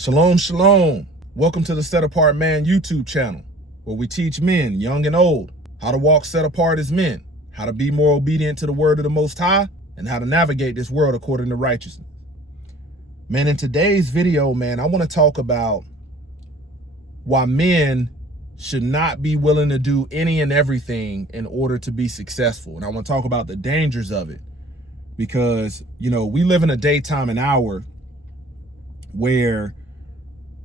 Shalom, shalom. Welcome to the Set Apart Man YouTube channel, where we teach men, young and old, how to walk set apart as men, how to be more obedient to the word of the Most High, and how to navigate this world according to righteousness. Man, in today's video, man, I want to talk about why men should not be willing to do any and everything in order to be successful. And I want to talk about the dangers of it because, we live in a daytime and hour where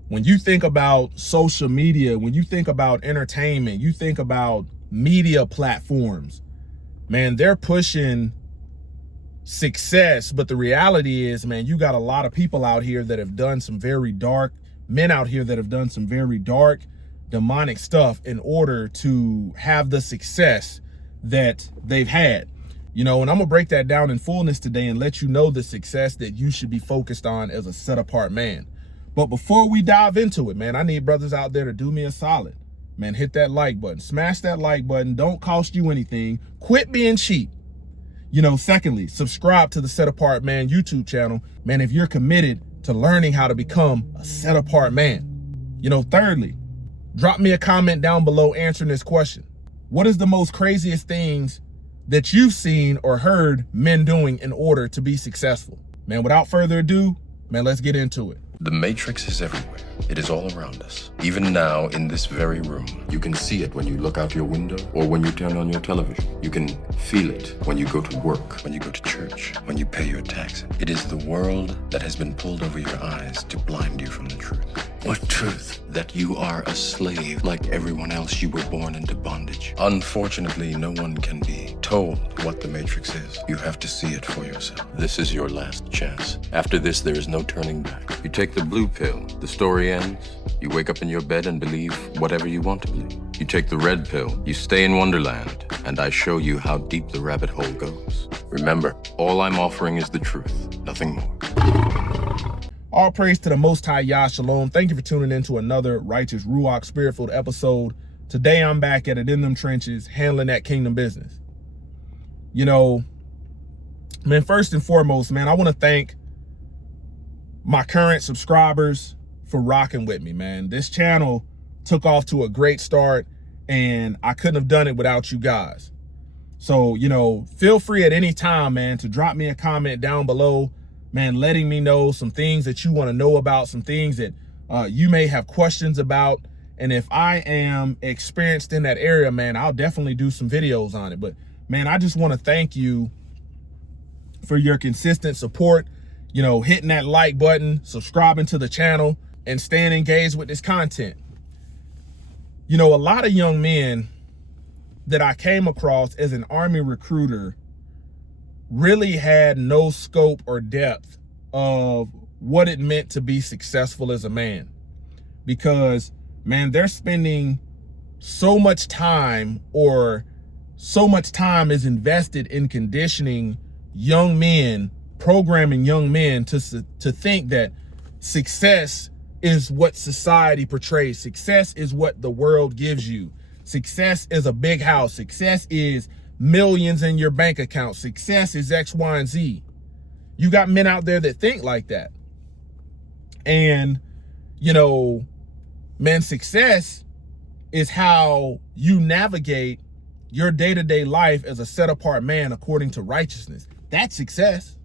when you think about social media, when you think about entertainment, you think about media platforms, man, they're pushing success. But the reality is, man, you got a lot of people out here that have done some very dark, men out here that have done some very dark, demonic stuff in order to have the success that they've had. And I'm gonna break that down in fullness today and let you know the success that you should be focused on as a set apart man. But before we dive into it, man, I need brothers out there to do me a solid. Man, hit that like button, smash that like button. Don't cost you anything. Quit being cheap. Secondly, subscribe to the Set Apart Man YouTube channel. Man, if you're committed to learning how to become a set apart man. Thirdly, drop me a comment down below answering this question. What is the most craziest things that you've seen or heard men doing in order to be successful? Man, without further ado, man, let's get into it. The Matrix is everywhere. It is all around us. Even now, in this very room. You can see it when you look out your window or when you turn on your television. You can feel it when you go to work, when you go to church, when you pay your taxes. It is the world that has been pulled over your eyes to blind you from the truth. What truth? That you are a slave like everyone else. You were born into bondage. Unfortunately, no one can be told what the Matrix is. You have to see it for yourself. This is your last chance. After this, there is no turning back. You take the blue pill, the story ends. You wake up in your bed and believe whatever you want to believe. You take the red pill, you stay in Wonderland, and I show you how deep the rabbit hole goes. Remember, all I'm offering is the truth, nothing more. All praise to the Most High Yah Shalom. Thank you for tuning in to another righteous Ruach Spirit-filled episode. Today I'm back at it in them trenches, handling that kingdom business. Man, first and foremost, man, I want to thank my current subscribers for rocking with me, man. This channel took off to a great start, and I couldn't have done it without you guys. So, feel free at any time, man, to drop me a comment down below, man, letting me know some things that you want to know about, some things that you may have questions about. And if I am experienced in that area, man, I'll definitely do some videos on it. But, man, I just want to thank you for your consistent support, hitting that like button, subscribing to the channel, and staying engaged with this content. A lot of young men that I came across as an Army recruiter really had no scope or depth of what it meant to be successful as a man. Because, man, they're spending so much time, or so much time is invested in conditioning young men, programming young men to think that success is what society portrays. Success is what the world gives you. Success is a big house. Success is millions in your bank account. Success is X, Y, and Z. You got men out there that think like that. And, man, success is how you navigate your day-to-day life as a set-apart man according to righteousness. That's success.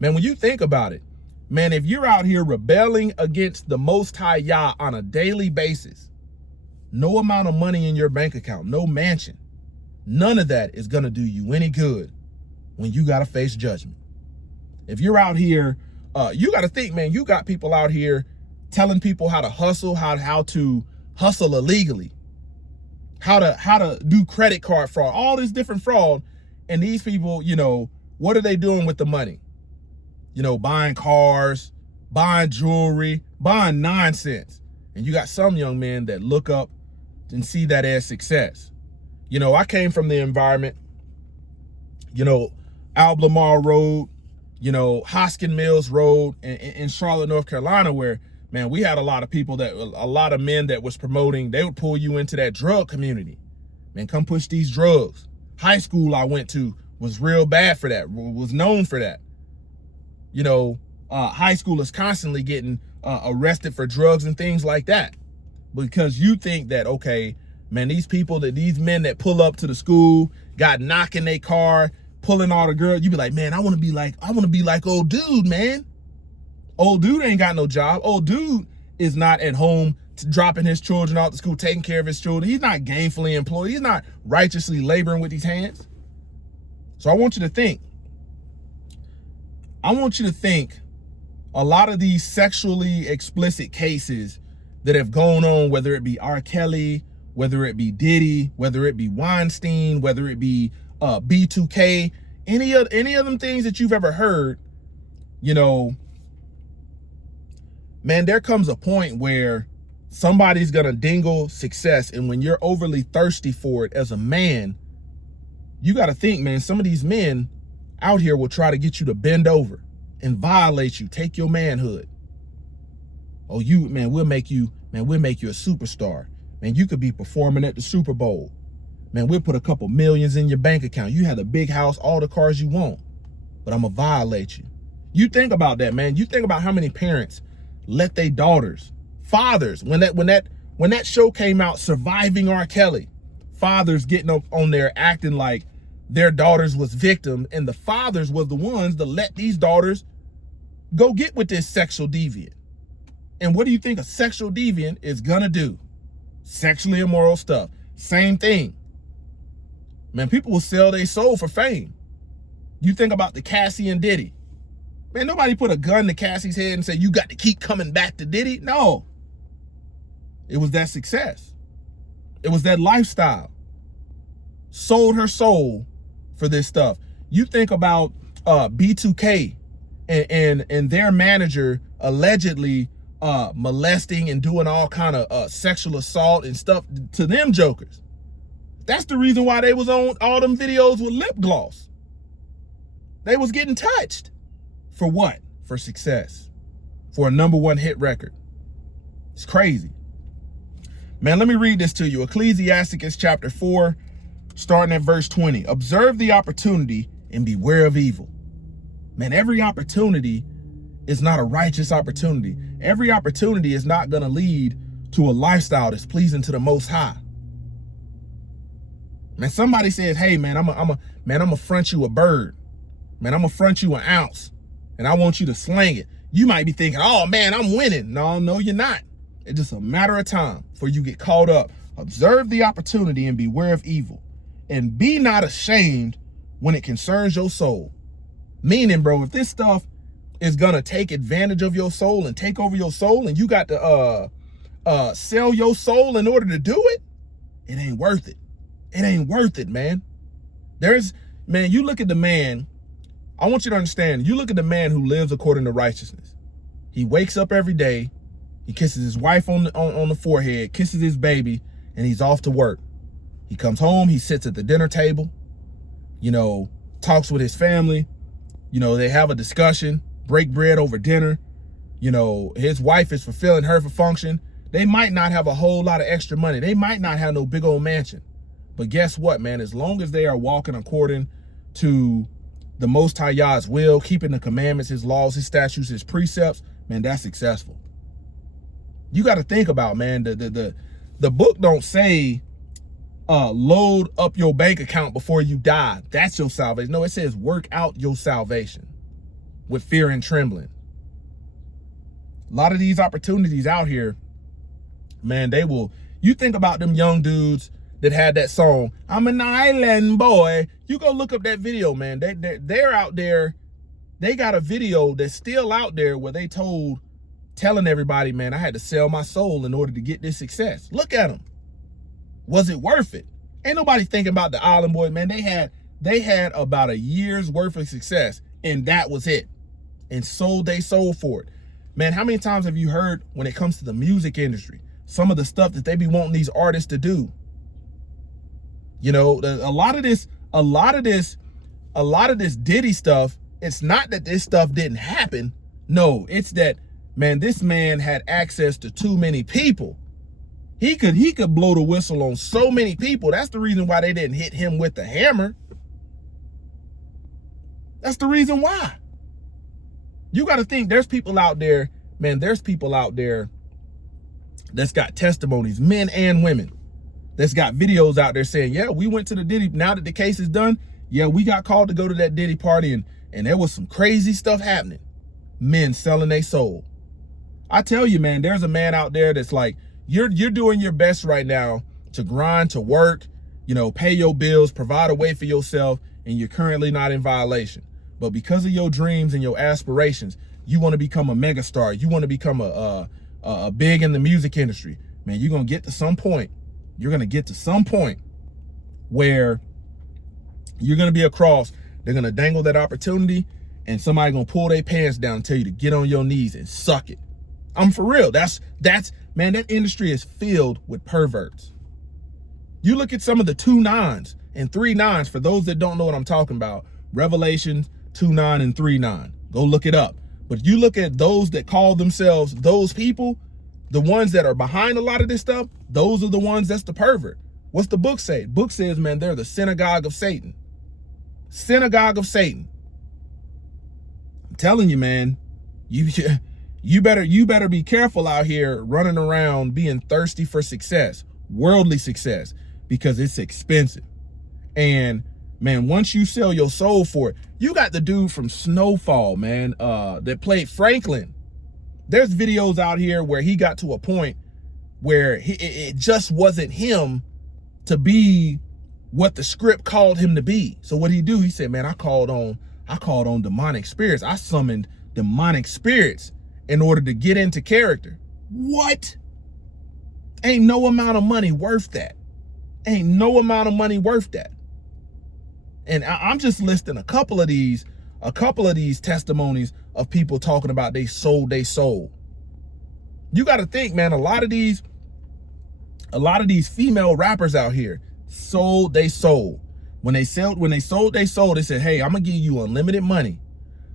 Man, when you think about it, man, if you're out here rebelling against the Most High Yah on a daily basis, no amount of money in your bank account, no mansion, none of that is going to do you any good when you got to face judgment. If you're out here, you got to think, man, you got people out here telling people how to hustle, how to hustle illegally, how to do credit card fraud, all this different fraud. And these people, what are they doing with the money? Buying cars, buying jewelry, buying nonsense. And you got some young men that look up and see that as success. I came from the environment, Albemarle Road, Hoskin Mills Road in Charlotte, North Carolina, where, man, we had a lot of men that was promoting, they would pull you into that drug community. Man, come push these drugs. High school I went to was real bad for that, was known for that. High schoolers constantly getting arrested for drugs and things like that. Because you think that, okay, man, these men that pull up to the school, got knocking their car, pulling all the girls, you be like, man, I want to be like old dude, man. Old dude ain't got no job. Old dude is not at home dropping his children out to school, taking care of his children. He's not gainfully employed. He's not righteously laboring with his hands. So I want you to think a lot of these sexually explicit cases that have gone on, whether it be R. Kelly, whether it be Diddy, whether it be Weinstein, whether it be B2K, any of them things that you've ever heard, you know, man, there comes a point where somebody's gonna dingle success, and when you're overly thirsty for it as a man, you got to think, man, some of these men out here will try to get you to bend over and violate you, take your manhood. Oh, we'll make you a superstar. Man, you could be performing at the Super Bowl. Man, we'll put a couple millions in your bank account. You have a big house, all the cars you want, but I'm gonna violate you. You think about that, man. You think about how many parents let their daughters, fathers, when that show came out, Surviving R. Kelly, fathers getting up on there acting like their daughters was victims, and the fathers was the ones that let these daughters go get with this sexual deviant. And what do you think a sexual deviant is gonna do? Sexually immoral stuff. Same thing. Man, people will sell their soul for fame. You think about the Cassie and Diddy. Man, nobody put a gun to Cassie's head and said, you got to keep coming back to Diddy. No. It was that success. It was that lifestyle. Sold her soul for this stuff. You think about B2K and their manager allegedly molesting and doing all kind of sexual assault and stuff to them jokers. That's the reason why they was on all them videos with lip gloss. They was getting touched. For what? For success. For a #1 hit record. It's crazy. Man, let me read this to you. Ecclesiasticus chapter 4, starting at verse 20. Observe the opportunity and beware of evil. Man, every opportunity is not a righteous opportunity. Every opportunity is not going to lead to a lifestyle that's pleasing to the Most High. Man, somebody says, hey, man, I'm gonna front you a bird. Man, I'm gonna front you an ounce, and I want you to slang it. You might be thinking, oh, man, I'm winning. No, you're not. It's just a matter of time before you get caught up. Observe the opportunity and beware of evil. And be not ashamed when it concerns your soul. Meaning, bro, if this stuff is gonna take advantage of your soul and take over your soul, and you got to sell your soul in order to do it, it ain't worth it. It ain't worth it, man. Man, you look at the man, I want you to understand, you look at the man who lives according to righteousness. He wakes up every day, he kisses his wife on the forehead, kisses his baby, and he's off to work. He comes home, he sits at the dinner table, you know, talks with his family, you know, they have a discussion, break bread over dinner. You know, his wife is fulfilling her function. They might not have a whole lot of extra money. They might not have no big old mansion. But guess what, man? As long as they are walking according to the Most High Yah's will, keeping the commandments, his laws, his statutes, his precepts, man, that's successful. You got to think about, man, the book don't say load up your bank account before you die. That's your salvation. No, it says work out your salvation with fear and trembling. A lot of these opportunities out here, man, you think about them young dudes that had that song, I'm an island boy. You go look up that video, man. They're out there. They got a video that's still out there where they telling everybody, man, I had to sell my soul in order to get this success. Look at them. Was it worth it? Ain't nobody thinking about the island boy, man. They had about a year's worth of success, and that was it. And they sold for it. Man, how many times have you heard when it comes to the music industry, some of the stuff that they be wanting these artists to do? You know, a lot of this Diddy stuff, it's not that this stuff didn't happen. No, it's that, man, this man had access to too many people. He could blow the whistle on so many people. That's the reason why they didn't hit him with the hammer. That's the reason why. You got to think there's people out there man, there's people out there that's got testimonies, men and women, that's got videos out there saying, yeah, we went to the Diddy, now that the case is done, yeah, we got called to go to that Diddy party and there was some crazy stuff happening. Men selling their soul. I tell you, man, there's a man out there that's like, you're doing your best right now to grind, to work, you know, pay your bills, provide a way for yourself, and you're currently not in violation. But because of your dreams and your aspirations, you want to become a megastar. You want to become a big in the music industry. Man, you're going to get to some point. You're going to get to some point where you're going to be across. They're going to dangle that opportunity, and somebody going to pull their pants down and tell you to get on your knees and suck it. I'm for real. That's man, that industry is filled with perverts. You look at some of the 2.9s and 3.9s, for those that don't know what I'm talking about, Revelations 2.9 and 3.9. Go look it up. But you look at those that call themselves those people, the ones that are behind a lot of this stuff, those are the ones that's the pervert. What's the book say? The book says, man, they're the synagogue of Satan. Synagogue of Satan. I'm telling you, man, you better be careful out here running around being thirsty for success, worldly success, because it's expensive. And man, once you sell your soul for it, you got the dude from Snowfall, man, that played Franklin. There's videos out here where he got to a point where it just wasn't him to be what the script called him to be. So what he do? He said, man, I called on demonic spirits. I summoned demonic spirits in order to get into character. What? Ain't no amount of money worth that. Ain't no amount of money worth that. And I'm just listing a couple of these testimonies of people talking about they sold their soul. You got to think, man, a lot of these female rappers out here sold their soul. When they sold their soul, they said, hey, I'm gonna give you unlimited money.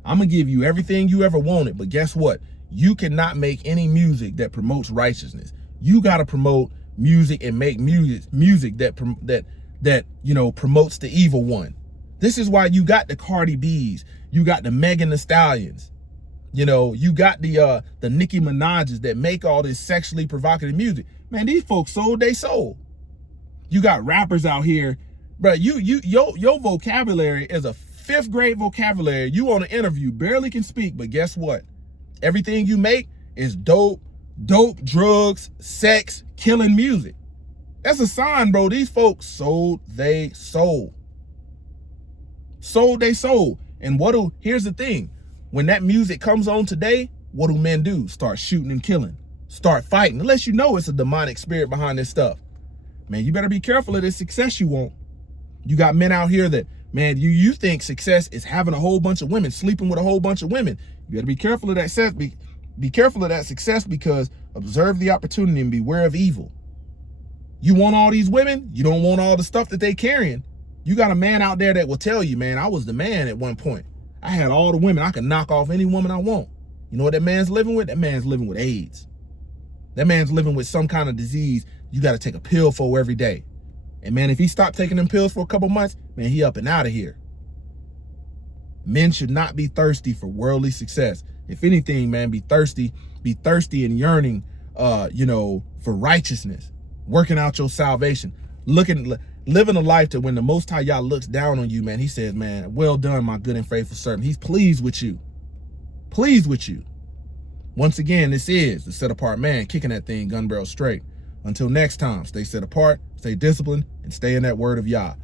I'm gonna give you everything you ever wanted. But guess what? You cannot make any music that promotes righteousness. You got to promote music and make music that you know promotes the evil one. This is why you got the Cardi B's, you got the Megan Thee Stallions, you know, you got the Nicki Minaj's that make all this sexually provocative music. Man, these folks sold their soul. You got rappers out here, bro. Your vocabulary is a 5th grade vocabulary. You on an interview barely can speak, but guess what? Everything you make is dope, drugs, sex, killing music. That's a sign, bro. These folks sold they soul. Sold they soul. And here's the thing. When that music comes on today, what do men do? Start shooting and killing. Start fighting. Unless you know it's a demonic spirit behind this stuff. Man, you better be careful of this success you want. You got men out here that, man, you think success is having a whole bunch of women, sleeping with a whole bunch of women. You better be careful of that success. Be careful of that success, because observe the opportunity and beware of evil. You want all these women, you don't want all the stuff that they carrying. You got a man out there that will tell you, man, I was the man at one point. I had all the women. I could knock off any woman I want. You know what that man's living with? That man's living with AIDS. That man's living with some kind of disease you got to take a pill for every day. And man, if he stopped taking them pills for a couple months, man, he up and out of here. Men should not be thirsty for worldly success. If anything, man, be thirsty and yearning, you know, for righteousness, working out your salvation, living a life that when the Most High Yah looks down on you, man, he says, man, well done, my good and faithful servant. He's pleased with you. Pleased with you. Once again, this is the Set Apart Man, kicking that thing gun barrel straight. Until next time, stay set apart, stay disciplined, and stay in that word of Yah.